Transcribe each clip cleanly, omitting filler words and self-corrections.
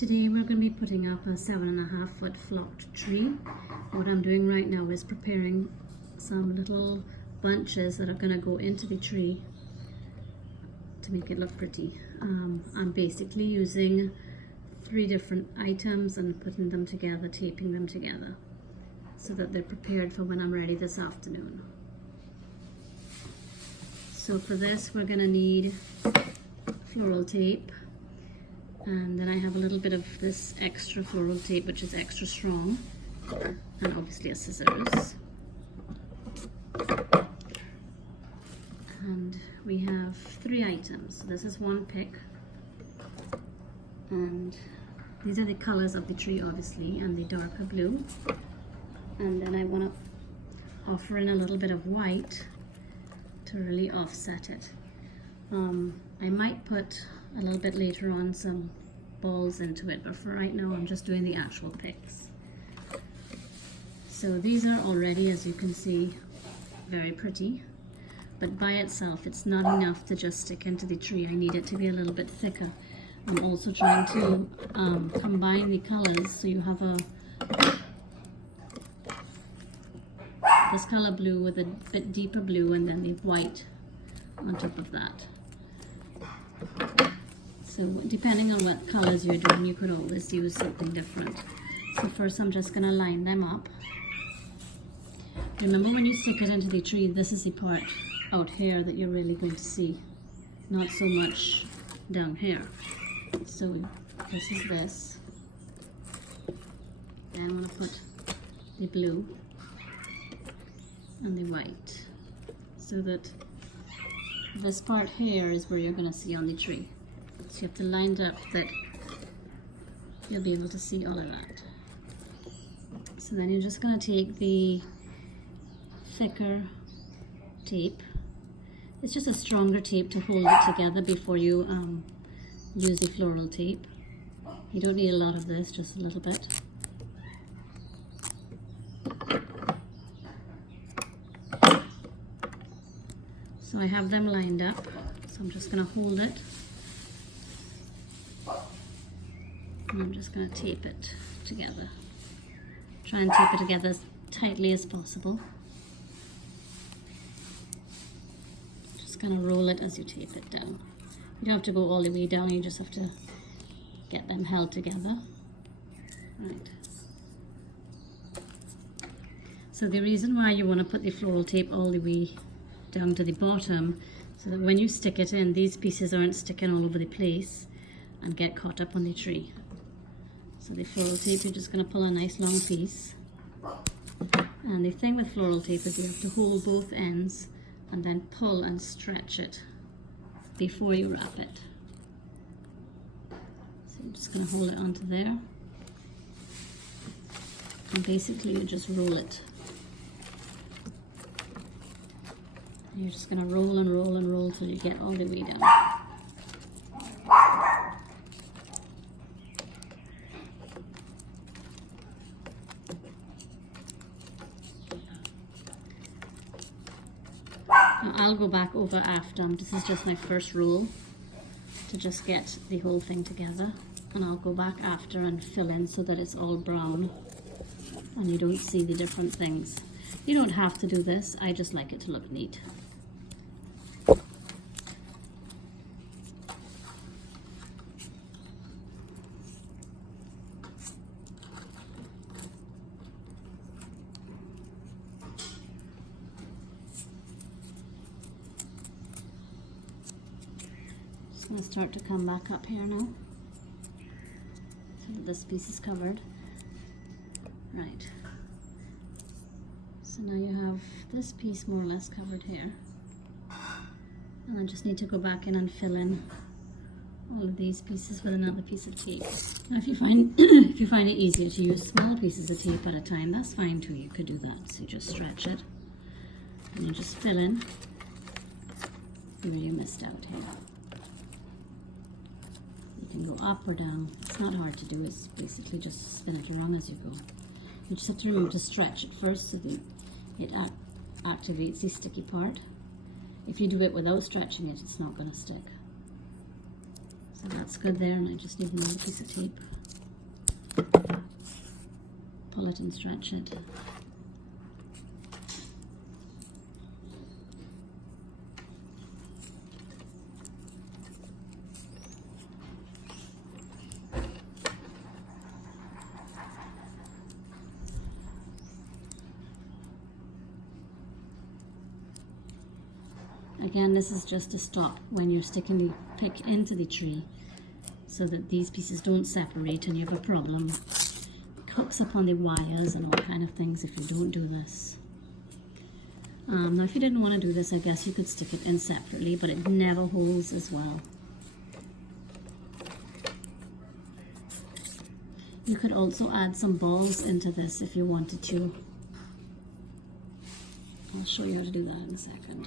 Today we're going to be putting up a 7.5 foot flocked tree. What I'm doing right now is preparing some little bunches that are going to go into the tree to make it look pretty. I'm basically using 3 different items and putting them together, taping them together so that they're prepared for when I'm ready this afternoon. So for this we're going to need floral tape, and then I have a little bit of this extra floral tape which is extra strong, and obviously a scissors. And we have 3 items. So this is one pick, and these are the colors of the tree obviously, and the darker blue. And then I want to offer in a little bit of white to really offset it. I might put a little bit later on some balls into it, but for right now I'm just doing the actual picks. So these are already, as you can see, very pretty, but by itself it's not enough to just stick into the tree. I need it to be a little bit thicker. I'm also trying to combine the colors, so you have this color blue with a bit deeper blue and then the white on top of that. So depending on what colors you're doing, you could always use something different. So first I'm just going to line them up. Remember, when you stick it into the tree, this is the part out here that you're really going to see, not so much down here. So this is this. Then I'm going to put the blue and the white, so that this part here is where you're going to see on the tree. So you have to line it up that you'll be able to see all of that. So then you're just going to take the thicker tape. It's just a stronger tape to hold it together before you use the floral tape. You don't need a lot of this, just a little bit. So I have them lined up, so I'm just going to hold it, and I'm just going to tape it together. Try and tape it together as tightly as possible. Just going to roll it as you tape it down. You don't have to go all the way down, you just have to get them held together. Right. So the reason why you want to put the floral tape all the way down to the bottom, so that when you stick it in, these pieces aren't sticking all over the place and get caught up on the tree. So the floral tape, you're just going to pull a nice long piece. And the thing with floral tape is you have to hold both ends and then pull and stretch it before you wrap it. So you're just going to hold it onto there, and basically you just roll it. You're just going to roll and roll and roll till you get all the way down. Now I'll go back over after. This is just my first roll to just get the whole thing together. And I'll go back after and fill in so that it's all brown and you don't see the different things. You don't have to do this, I just like it to look neat. Just going to start to come back up here now, so that this piece is covered. Right. So now you have this piece more or less covered here, and I just need to go back in and fill in all of these pieces with another piece of tape. Now if you find it easier to use small pieces of tape at a time, that's fine too. You could do that. So you just stretch it and you just fill in where you missed out here. You can go up or down. It's not hard to do. It's basically just spin it around as you go. You just have to remember to stretch it first so that it activates the sticky part. If you do it without stretching it, it's not going to stick. So that's good there, and I just need another piece of tape. Pull it and stretch it. Again, this is just to stop when you're sticking the pick into the tree so that these pieces don't separate and you have a problem. It hooks up on the wires and all kind of things if you don't do this. Now if you didn't want to do this, I guess you could stick it in separately, but it never holds as well. You could also add some balls into this if you wanted to. I'll show you how to do that in a second.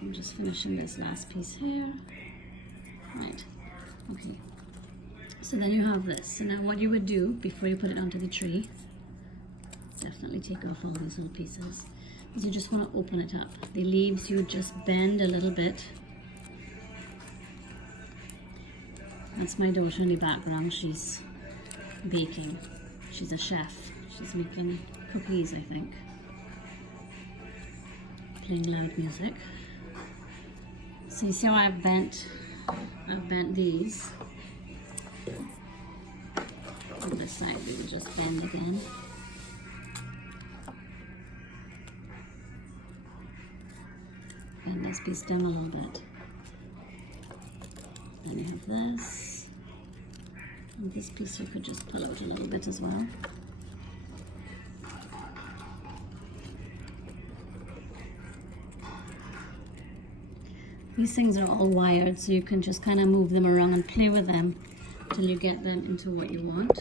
So I'm just finishing this last piece here. Right, okay. So then you have this. So now what you would do before you put it onto the tree, definitely take off all these little pieces, is you just want to open it up. The leaves you just bend a little bit. That's my daughter in the background. She's baking. She's a chef. She's making cookies, I think. Playing loud music. So you see how I've bent these. On this side we will just bend again. Bend this piece down a little bit. Then you have this. And this piece you could just pull out a little bit as well. These things are all wired, so you can just kind of move them around and play with them till you get them into what you want.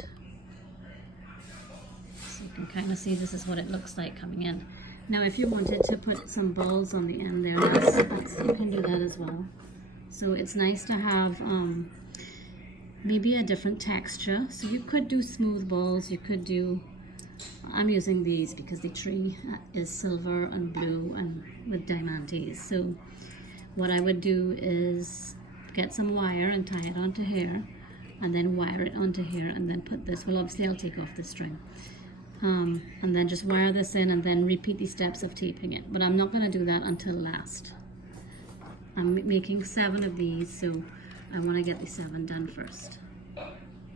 So you can kind of see this is what it looks like coming in. Now if you wanted to put some balls on the end there, you can do that as well. So it's nice to have maybe a different texture. So you could do smooth balls, you could do, I'm using these because the tree is silver and blue and with diamantes. So what I would do is get some wire and tie it onto here, and then wire it onto here, and then put this, well obviously I'll take off the string, and then just wire this in and then repeat the steps of taping it. But I'm not going to do that until last. I'm making 7 of these, so I want to get the 7 done first.